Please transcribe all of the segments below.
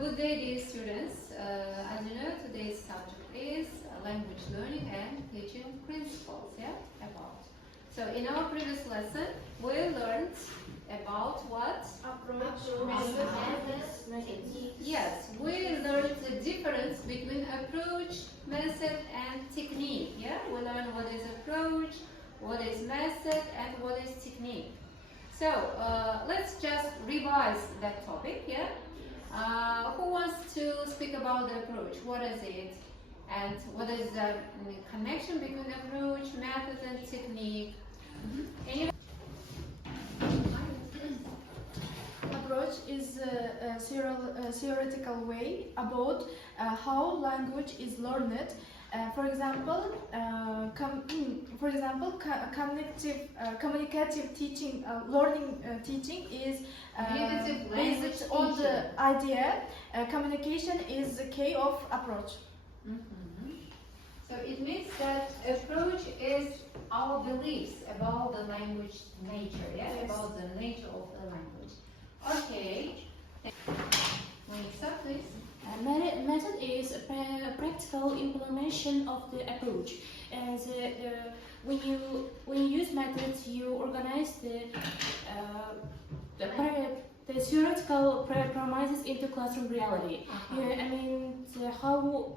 good day, dear students. As you know, today's subject is language learning and teaching principles. So in our previous lesson, we learned about what? Approach, methods. Yes, we learned the difference between approach, method, and technique. Yeah, we learned what is approach, what is method, and what is technique. So let's just revise that topic. Yeah. Who wants to speak about the approach? What is it? And what is the connection between approach, method, and technique? Anyone? Approach is a theoretical way about how language is learned. For example, communicative teaching, learning teaching is based on the idea. Communication is the key of approach. So it means that approach is our beliefs about the language nature, yeah? Yes. About the nature of the language. Okay. Next up, please. Method is a practical implementation of the approach. And when you use methods, you organize the theoretical premises into classroom reality. I mean, how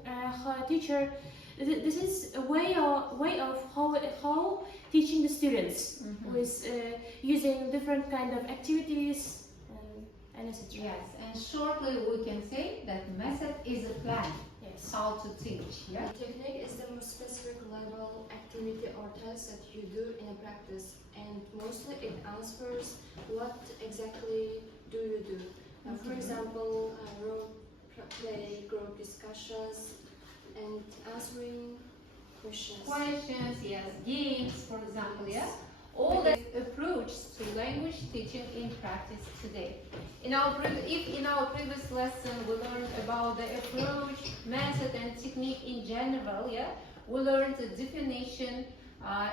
teacher. This is a way of how teaching the students with using different kind of activities and etc. Yes, and shortly we can say that method is a plan. Yes. How to teach. Yeah. Technique is the most specific level activity or task that you do in a practice, and mostly it answers what exactly do you do. For example, role play, group discussions, and answering questions. Yes, games, for example, yeah. All the approach to language teaching in practice today. In our previous lesson, we learned about the approach, method, and technique in general. Yeah, we learned the definition,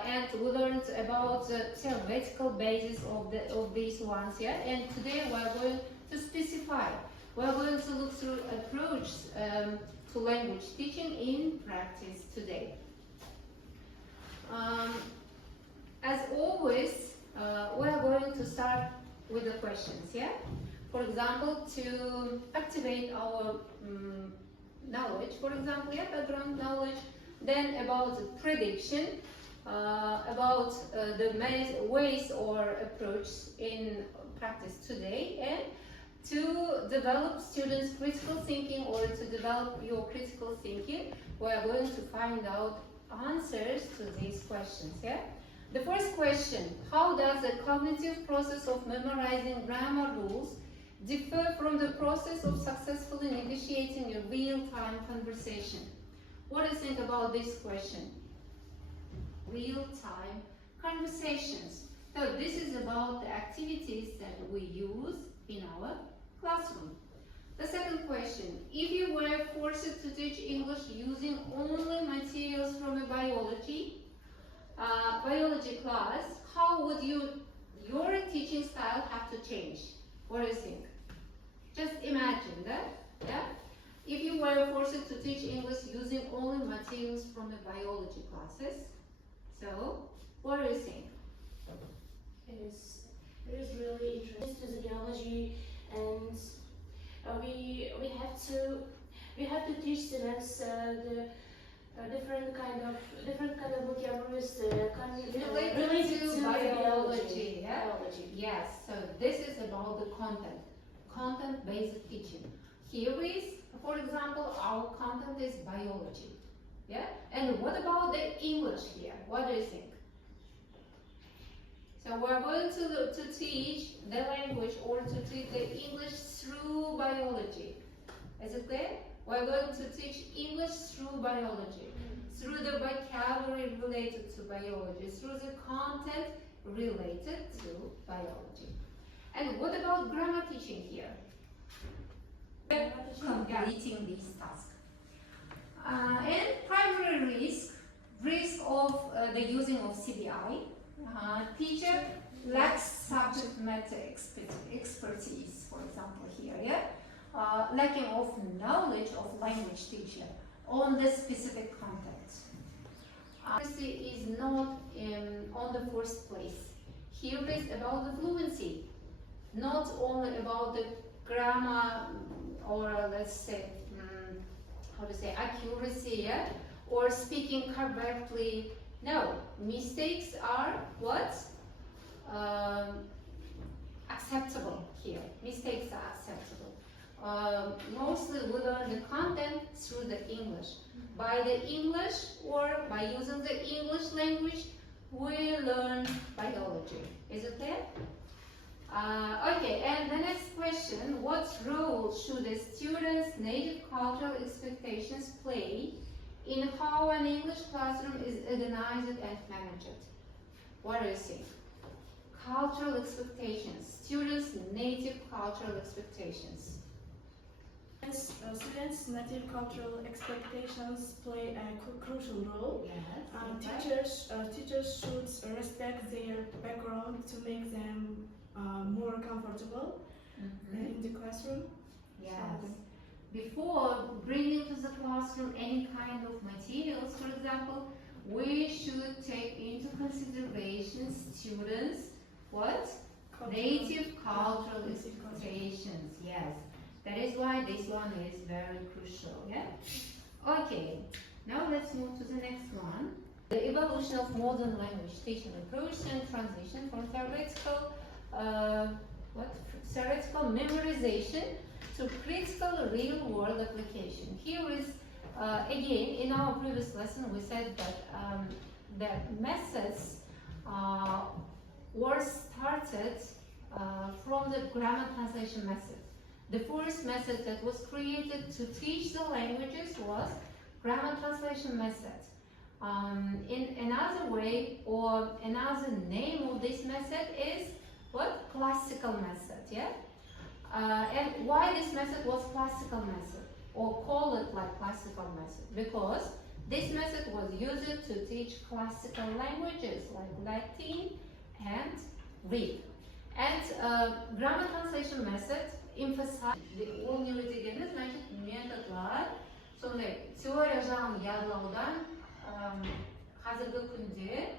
and we learned about the theoretical basis of these ones. Yeah, and today we are going to specify. We are going to look through approach to language teaching in practice today. As always, we are going to start with the questions, yeah? For example, to activate our knowledge, for example, yeah, background knowledge, then about the prediction, about the ways or approach in practice today, and to develop students' critical thinking or to develop your critical thinking, we are going to find out answers to these questions, yeah? The first question, how does the cognitive process of memorizing grammar rules differ from the process of successfully negotiating a real-time conversation? What do you think about this question? Real-time conversations. So this is about the activities that we use in our classroom. The second question, if you were forced to teach English using only materials from a biology class, how would your teaching style have to change? What do you think? Just imagine that, yeah? If you were forced to teach English using only materials from the biology classes, so what do you think? It is really interesting to the biology, and we have to teach students the different kind of vocabularies related to biology. Yeah? Biology. Yes. So this is about the content-based teaching. Here is, for example, our content is biology. Yeah. And what about the English here? What do you think? So we're going to teach the language or to teach the English through biology. Is it clear? We're going to teach English through biology, through the vocabulary related to biology, through the content related to biology. And what about grammar teaching here? Completing this task. And primary risk of the using of CBI. Teacher lacks subject matter expertise, for example, here, yeah? lacking of knowledge of language teacher on the specific context. Accuracy is not on the first place. Here is about the fluency, not only about the grammar or let's say, how to say, accuracy, yeah? Or speaking correctly. No, mistakes are what? Acceptable here. Mistakes are acceptable. Mostly we learn the content through the English. By the English or by using the English language, we learn biology. Is it clear? Okay, and the next question, what role should a student's native cultural expectations play in how an English classroom is organized and managed? What do you think? Cultural expectations, students' native cultural expectations. Students' native cultural expectations play a crucial role. Yes. Teachers should respect their background to make them more comfortable in the classroom. Yes. Before bringing to the classroom any kind of materials, for example, we should take into consideration students' what? Native cultural expectations. Yes. That is why this one is very crucial. Yeah. Okay. Now let's move to the next one. The evolution of modern language teaching approach and transition from theoretical theoretical memorization to critical real-world application. Here is again, in our previous lesson, we said that methods were started from the grammar translation method. The first method that was created to teach the languages was grammar translation method. In another way or another name of this method is what? Classical method, yeah? And why this method was classical method, or call it like classical method? Because this method was used to teach classical languages like Latin and Greek. And grammar translation method emphasizes ол не дегеніміз, значит, методлар, сондай теория жағын ядраудан қазіргі күнде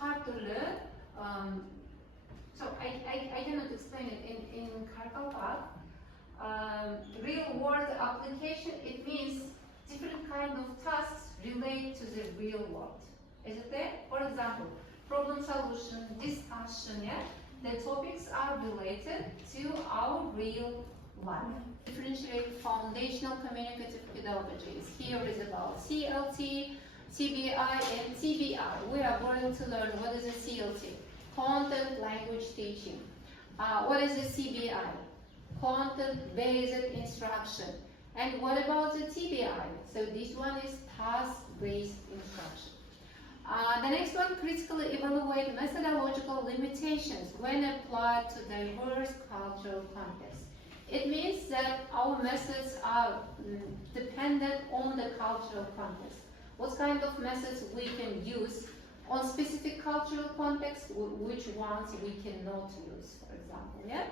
әртүрлі so I cannot explain it in Karkalpak. Real world application, it means different kind of tasks relate to the real world. Is it there? For example, problem solution, discussion, yeah? The topics are related to our real life. Differentiate foundational communicative pedagogies. Here is about CLT, CBI, and TBI. We are going to learn what is a CLT. Content language teaching. What is the CBI? Content-based instruction. And what about the TBI? So this one is task-based instruction. The next one, critically evaluate methodological limitations when applied to diverse cultural contexts. It means that our methods are dependent on the cultural context. What kind of methods we can use on specific cultural context, which ones we cannot use, for example, yeah?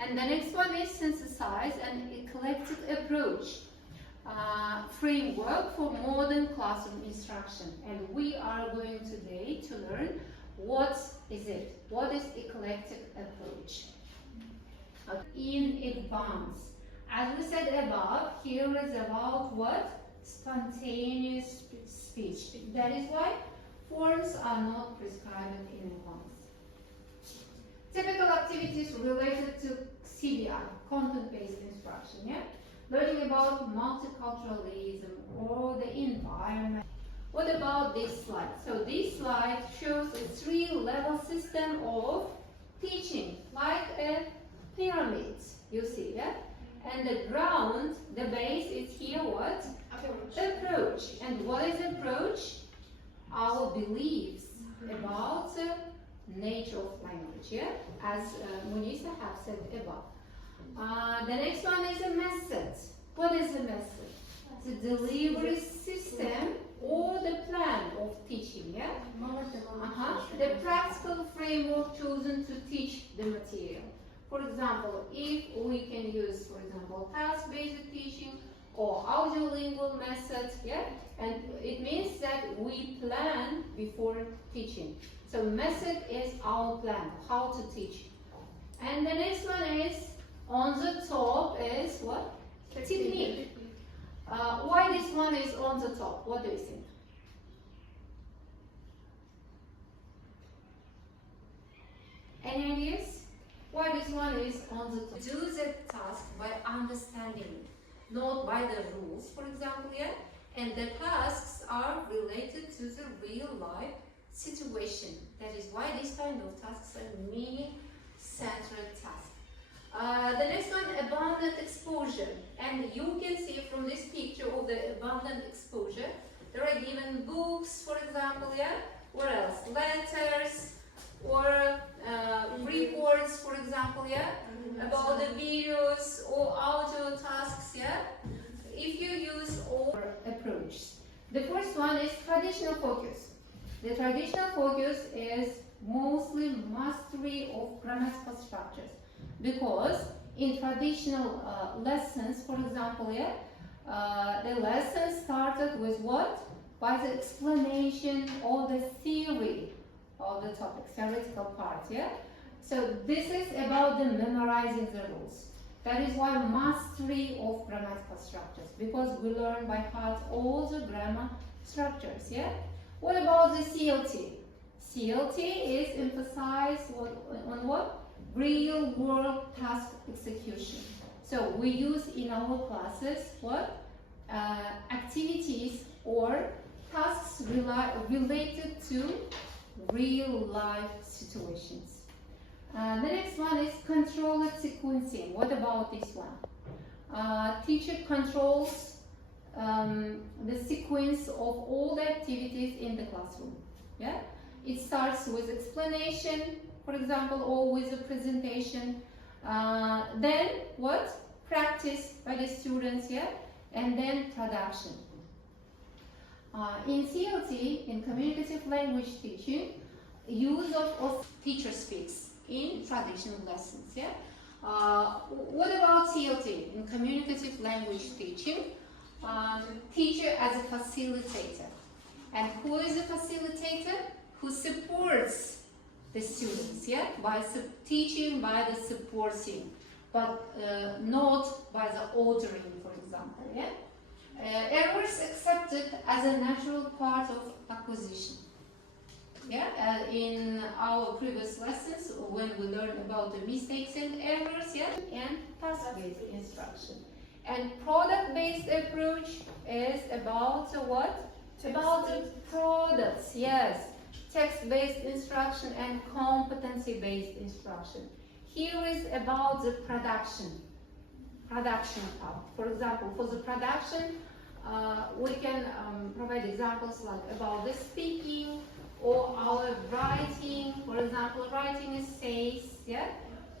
And the next one is synthesize an eclectic approach. Framework for modern classroom instruction, and we are going today to learn what is it, what is eclectic approach. In advance, as we said above, here is about what? Spontaneous speech. That is why forms are not prescribed in advance. Typical activities related to CBI, content-based instruction, yeah? Learning about multiculturalism or the environment. What about this slide? So this slide shows a three-level system of teaching, like a pyramid, you see, yeah? And the ground, the base is here what? Approach. And what is approach? Our beliefs about the nature of language, yeah? As Munisa have said above. The next one is a method. What is a method? The delivery system or the plan of teaching, yeah? The practical framework chosen to teach the material. For example, if we can use, for example, task-based teaching or audiolingual methods, yeah, and it means that we plan before teaching. So method is our plan, how to teach. And the next one is, on the top is what? Technique. Why this one is on the top? What do you think? Any ideas? Why this one is on the top? Do the task by understanding, not by the rules, for example, yeah? And the tasks are related to the real life situation. That is why this kind of tasks are meaning-centered tasks. The next one, abundant exposure. And you can see from this picture of the abundant exposure, there are given books, for example, yeah? What else? Letters, or reports, for example, yeah? About the videos or audio tasks, yeah? If you use all approach. The first one is traditional focus. The traditional focus is mostly mastery of grammatical structures, because in traditional lessons, for example, yeah, the lesson started with what? By the explanation or the theory of the topic, theoretical part, yeah? So this is about the memorizing the rules. That is why mastery of grammatical structures, because we learn by heart all the grammar structures, yeah? What about the CLT? CLT is emphasized on what? Real world task execution. So we use in our classes what? Activities or tasks related to real life situations. The next one is controlled sequencing. What about this one? Teacher controls the sequence of all the activities in the classroom. Yeah, it starts with explanation, for example, or with a presentation. Then what? Practice by the students, yeah, and then production. In CLT, in communicative language teaching, use of teacher speaks in traditional lessons, yeah. What about CLT? In communicative language teaching, teacher as a facilitator. And who is a facilitator? Who supports the students, yeah, by teaching, by the supporting, but not by the ordering, for example, yeah. Errors accepted as a natural part of acquisition. Yeah, in our previous lessons, when we learned about the mistakes and errors, yeah, and task-based instruction. And product-based approach is about what? About the products, yes. Text-based instruction and competency-based instruction. Here is about the production part. For example, for the production, we can provide examples like about the speaking or our writing. For example, writing essays, yeah,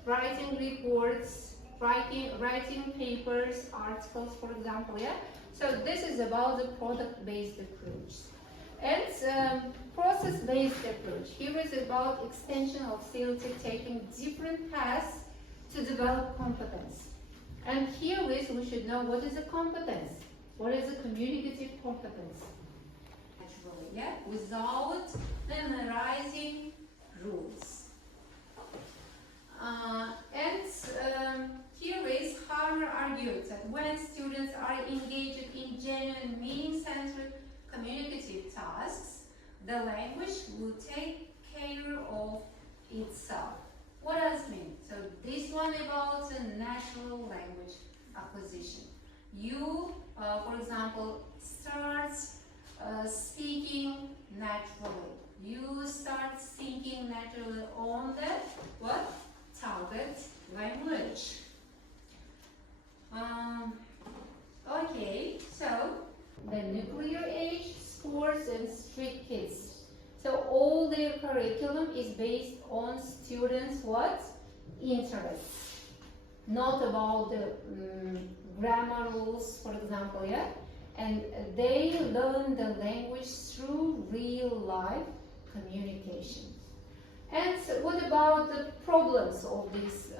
writing reports, writing papers, articles, for example, yeah. So this is about the product-based approach. And process-based approach. Here is about extension of CLT, taking different paths to develop competence. And here is, we should know what is a competence. What is a communicative competence? Actually, yeah, without memorizing rules. Here is Harmer argued that when students are engaged in genuine meaning-centered communicative tasks, the language will take care of itself. What does it mean? So this one about the natural language acquisition. You, for example, start speaking naturally. You start thinking naturally on the what? Target language. Okay, so the nuclear age, sports and street kids. So all their curriculum is based on students' what? Interests. Not about the grammar rules, for example, yeah? And they learn the language through real life communication. And what about the problems of this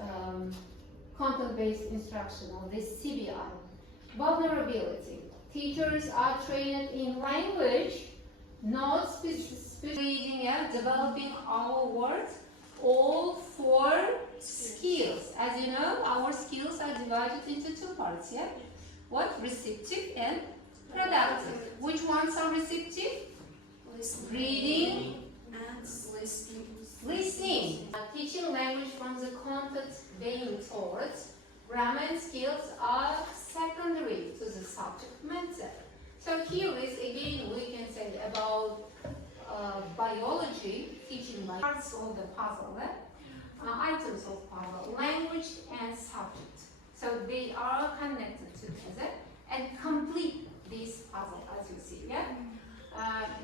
content-based instruction, or this CBI? Vulnerability. Teachers are trained in language, not reading and developing our words, all for skills. As you know, our skills are divided into two parts, yeah? What? Receptive and productive. Which ones are receptive? Reading and listening. Listening. Teaching language from the content being taught, grammar and skills are secondary to the subject matter. So here is again we can say about biology, teaching by parts of the puzzle, items of puzzle, language and subject. So they are connected together and complete this puzzle, as you see, yeah?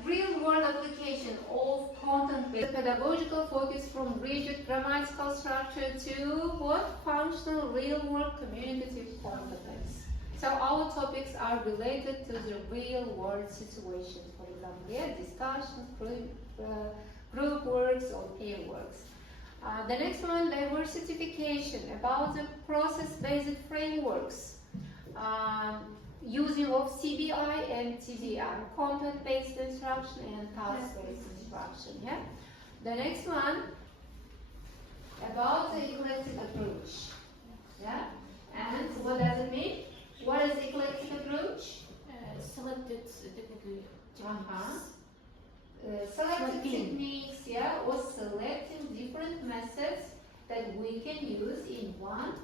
Real-world application of content-based pedagogical focus from rigid grammatical structure to what? Functional real-world communicative competence. So our topics are related to the real-world situation. For example, yeah, discussions, group works or pair works. The next one, diversification, about the process-based frameworks. Using of CBI and TDI, content-based instruction and task-based instruction. Yeah. The next one about the eclectic approach. Yeah. And what does it mean? What is eclectic approach? Selected technically. Selected techniques, yeah, or selecting different methods that we can use in one